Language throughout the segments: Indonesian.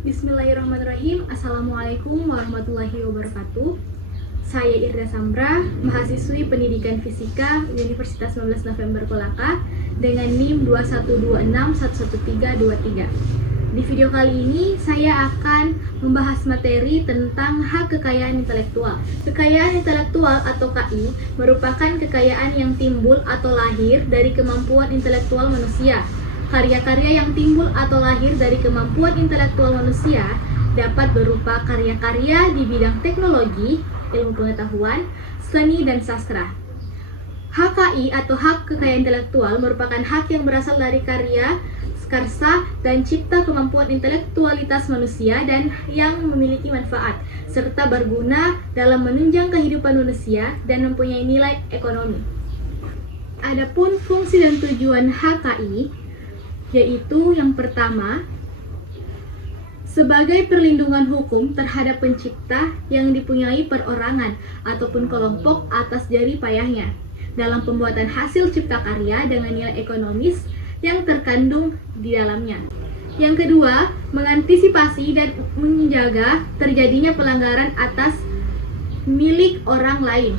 Bismillahirrahmanirrahim. Assalamualaikum warahmatullahi wabarakatuh. Saya Irda Samra, mahasiswi Pendidikan Fisika Universitas 19 November Kolaka dengan NIM 212611323. Di video kali ini saya akan membahas materi tentang hak kekayaan intelektual. Kekayaan intelektual atau KI merupakan kekayaan yang timbul atau lahir dari kemampuan intelektual manusia. Karya-karya yang timbul atau lahir dari kemampuan intelektual manusia dapat berupa karya-karya di bidang teknologi, ilmu pengetahuan, seni, dan sastra. HKI atau hak kekayaan intelektual merupakan hak yang berasal dari karya, karsa, dan cipta kemampuan intelektualitas manusia dan yang memiliki manfaat, serta berguna dalam menunjang kehidupan manusia dan mempunyai nilai ekonomi. Adapun fungsi dan tujuan HKI, yaitu yang pertama, sebagai perlindungan hukum terhadap pencipta yang dipunyai perorangan ataupun kelompok atas jerih payahnya dalam pembuatan hasil cipta karya dengan nilai ekonomis yang terkandung di dalamnya. Yang kedua, mengantisipasi dan menjaga terjadinya pelanggaran atas milik orang lain.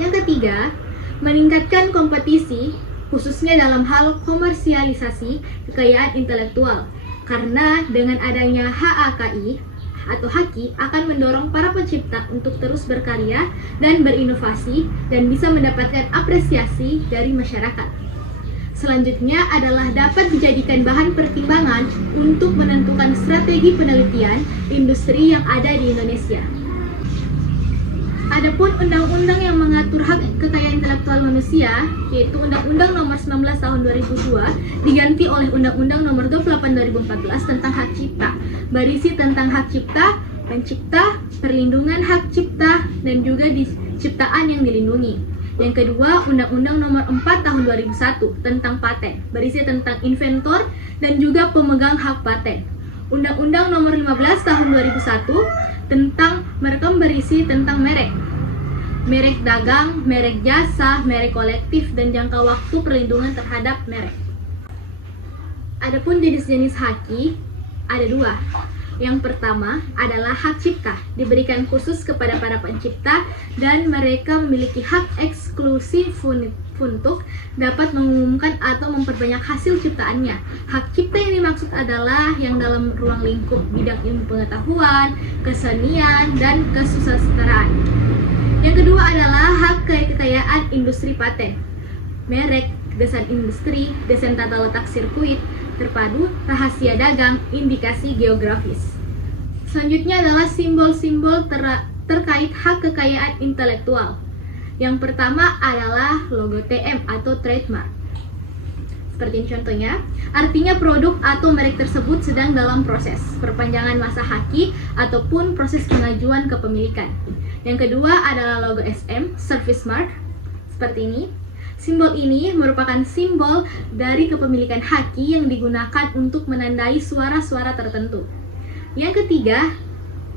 Yang ketiga, meningkatkan kompetisi khususnya dalam hal komersialisasi kekayaan intelektual. Karena dengan adanya HAKI atau HAKI akan mendorong para pencipta untuk terus berkarya dan berinovasi dan bisa mendapatkan apresiasi dari masyarakat. Selanjutnya adalah dapat dijadikan bahan pertimbangan untuk menentukan strategi penelitian industri yang ada di Indonesia. Adapun undang-undang yang mengatur hak kekayaan intelektual manusia, yaitu Undang-Undang Nomor 19 Tahun 2002 diganti oleh Undang-Undang Nomor 28 2014 tentang hak cipta, berisi tentang hak cipta, pencipta, perlindungan hak cipta, dan juga ciptaan yang dilindungi. Yang kedua, Undang-Undang Nomor 4 Tahun 2001 tentang paten, berisi tentang inventor dan juga pemegang hak paten. Undang-Undang Nomor 15 Tahun 2001 tentang merekam, berisi tentang merek dagang, merek jasa, merek kolektif, dan jangka waktu perlindungan terhadap merek. Adapun jenis-jenis HAKI ada dua. Yang pertama adalah hak cipta, diberikan khusus kepada para pencipta dan mereka memiliki hak eksklusif untuk dapat mengumumkan atau memperbanyak hasil ciptaannya. Hak cipta yang dimaksud adalah yang dalam ruang lingkup bidang ilmu pengetahuan, kesenian, dan kesusastraan. Yang kedua adalah hak kekayaan industri paten, merek, desain industri, desain tata letak sirkuit terpadu, rahasia dagang, indikasi geografis. Selanjutnya adalah simbol-simbol terkait hak kekayaan intelektual. Yang pertama adalah logo TM atau trademark. Seperti ini contohnya, artinya produk atau merek tersebut sedang dalam proses perpanjangan masa haki ataupun proses pengajuan kepemilikan. Yang kedua adalah logo SM, service mark, seperti ini. Simbol ini merupakan simbol dari kepemilikan haki yang digunakan untuk menandai suara-suara tertentu. Yang ketiga,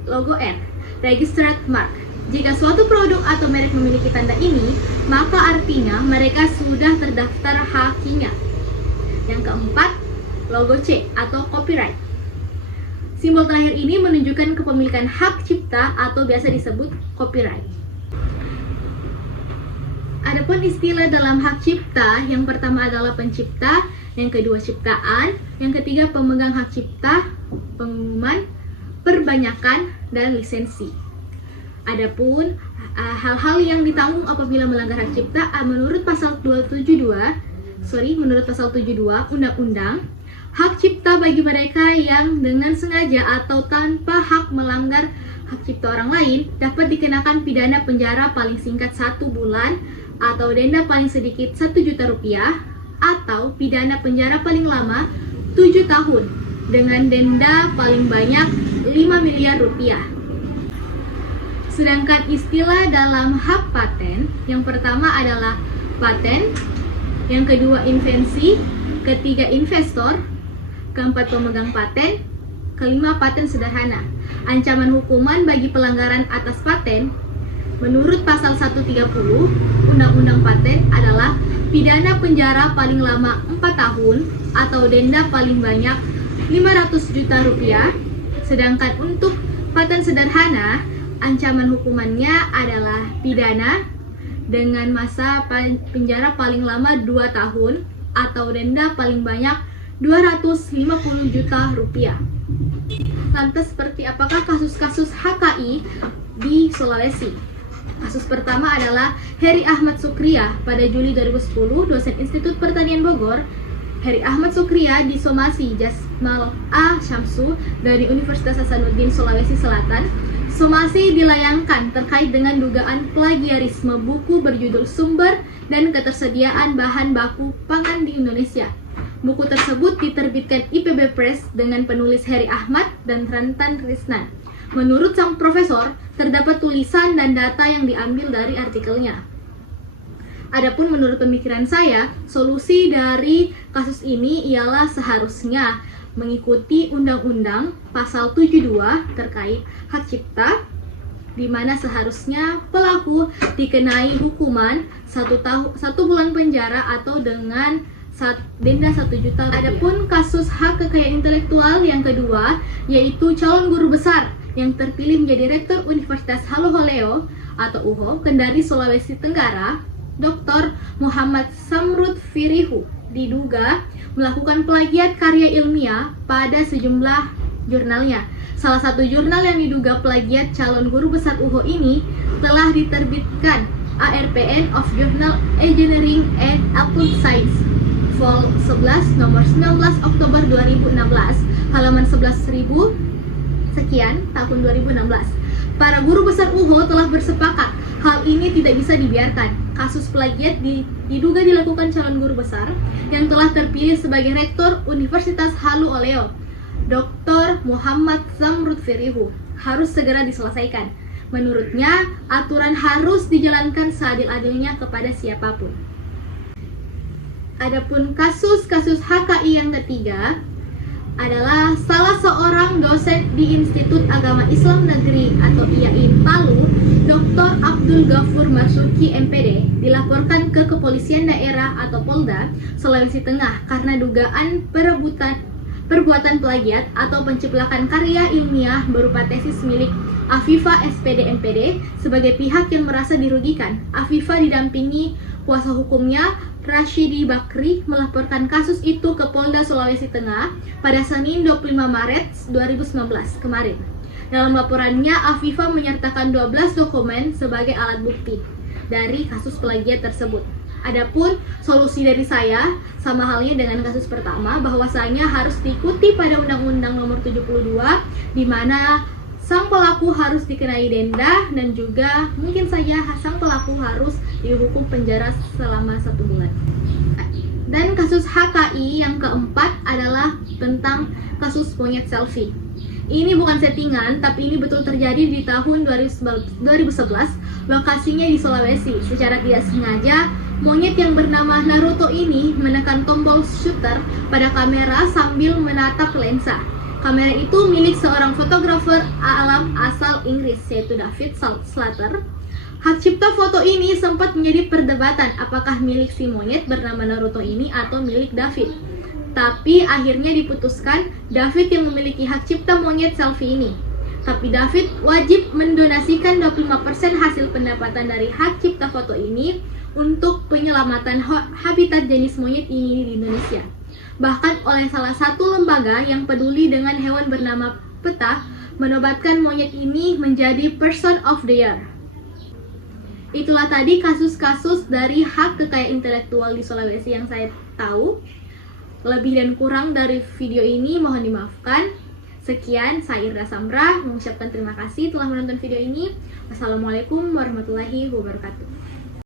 logo R, registered mark. Jika suatu produk atau merek memiliki tanda ini, maka artinya mereka sudah terdaftar hakinya. Yang keempat, logo C atau copyright. Simbol terakhir ini menunjukkan kepemilikan hak cipta atau biasa disebut copyright. Adapun istilah dalam hak cipta, yang pertama adalah pencipta, yang kedua ciptaan, yang ketiga pemegang hak cipta, pengumuman, perbanyakan, dan lisensi. Adapun hal-hal yang ditanggung apabila melanggar hak cipta menurut pasal 72 Undang-Undang, hak cipta bagi mereka yang dengan sengaja atau tanpa hak melanggar hak cipta orang lain dapat dikenakan pidana penjara paling singkat 1 bulan atau denda paling sedikit 1 juta rupiah atau pidana penjara paling lama 7 tahun dengan denda paling banyak 5 miliar rupiah. Sedangkan istilah dalam hak paten, yang pertama adalah paten, yang kedua invensi, ketiga investor, keempat pemegang paten, kelima paten sederhana. Ancaman hukuman bagi pelanggaran atas paten menurut pasal 130 Undang-Undang Paten adalah pidana penjara paling lama 4 tahun atau denda paling banyak 500 juta rupiah. Sedangkan untuk paten sederhana, ancaman hukumannya adalah pidana dengan masa penjara paling lama 2 tahun atau denda paling banyak 250 juta rupiah. Lantas seperti apakah kasus-kasus HKI di Sulawesi? Kasus pertama adalah Heri Ahmad Sukriya pada Juli 2010, dosen Institut Pertanian Bogor. Heri Ahmad Sukriya disomasi Jasmal A. Syamsu dari Universitas Hasanuddin Sulawesi Selatan. Somasi dilayangkan terkait dengan dugaan plagiarisme buku berjudul Sumber dan Ketersediaan Bahan Baku Pangan di Indonesia. Buku tersebut diterbitkan IPB Press dengan penulis Heri Ahmad dan Rantan Krisnan. Menurut sang profesor, terdapat tulisan dan data yang diambil dari artikelnya. Adapun menurut pemikiran saya, solusi dari kasus ini ialah seharusnya mengikuti Undang-Undang Pasal 72 terkait hak cipta, di mana seharusnya pelaku dikenai hukuman 1 bulan penjara atau dengan denda 1 juta rupiah. Adapun kasus hak kekayaan intelektual yang kedua, yaitu calon guru besar yang terpilih menjadi Rektor Universitas Haloholeo atau UHO Kendari Sulawesi Tenggara, Dr. Muhammad Samrud Firihu, diduga melakukan plagiat karya ilmiah pada sejumlah jurnalnya. Salah satu jurnal yang diduga plagiat calon guru besar UHO ini telah diterbitkan ARPN of Journal Engineering and Applied Science Vol 11 nomor 19 Oktober 2016 halaman 11.000 sekian tahun 2016. Para guru besar UHO telah bersepakat hal ini tidak bisa dibiarkan. Kasus plagiat diduga dilakukan calon guru besar yang telah terpilih sebagai Rektor Universitas Haloholeo, Dr. Muhammad Samrud Firihu, harus segera diselesaikan. Menurutnya, aturan harus dijalankan seadil-adilnya kepada siapapun. Adapun kasus-kasus HKI yang ketiga adalah salah seorang dosen di Institut Agama Islam Negeri atau IAIN Palu, Dr. Abdul Ghafur Marzuki MPD, dilaporkan ke Kepolisian Daerah atau Polda Sulawesi Tengah karena dugaan perbuatan plagiat atau penciplakan karya ilmiah berupa tesis milik Afifa SPD MPD. Sebagai pihak yang merasa dirugikan, Afifa didampingi kuasa hukumnya Rashidi Bakri melaporkan kasus itu ke Polda Sulawesi Tengah pada Senin 25 Maret 2019 kemarin. Dalam laporannya, Afifa menyertakan 12 dokumen sebagai alat bukti dari kasus plagiat tersebut. Adapun solusi dari saya, sama halnya dengan kasus pertama, bahwasanya harus diikuti pada Undang-Undang Nomor 72, di mana sang pelaku harus dikenai denda dan juga mungkin saja sang pelaku harus dihukum penjara selama 1 bulan. Dan kasus HKI yang keempat adalah tentang kasus monyet selfie. Ini bukan settingan, tapi ini betul terjadi di tahun 2011. Lokasinya di Sulawesi. Secara tidak sengaja, monyet yang bernama Naruto ini menekan tombol shutter pada kamera sambil menatap lensa. Kamera itu milik seorang fotografer alam asal Inggris, yaitu David Slater. Hak cipta foto ini sempat menjadi perdebatan apakah milik si monyet bernama Naruto ini atau milik David. Tapi akhirnya diputuskan David yang memiliki hak cipta monyet selfie ini. Tapi David wajib mendonasikan 25% hasil pendapatan dari hak cipta foto ini untuk penyelamatan habitat jenis monyet ini di Indonesia. Bahkan oleh salah satu lembaga yang peduli dengan hewan bernama PETA menobatkan monyet ini menjadi Person of the Year. Itulah tadi kasus-kasus dari hak kekayaan intelektual di Sulawesi yang saya tahu. Lebih dan kurang dari video ini mohon dimaafkan. Sekian, saya Irda Samra mengucapkan terima kasih telah menonton video ini. Wassalamualaikum warahmatullahi wabarakatuh.